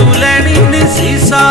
তুলে নিনি সীসা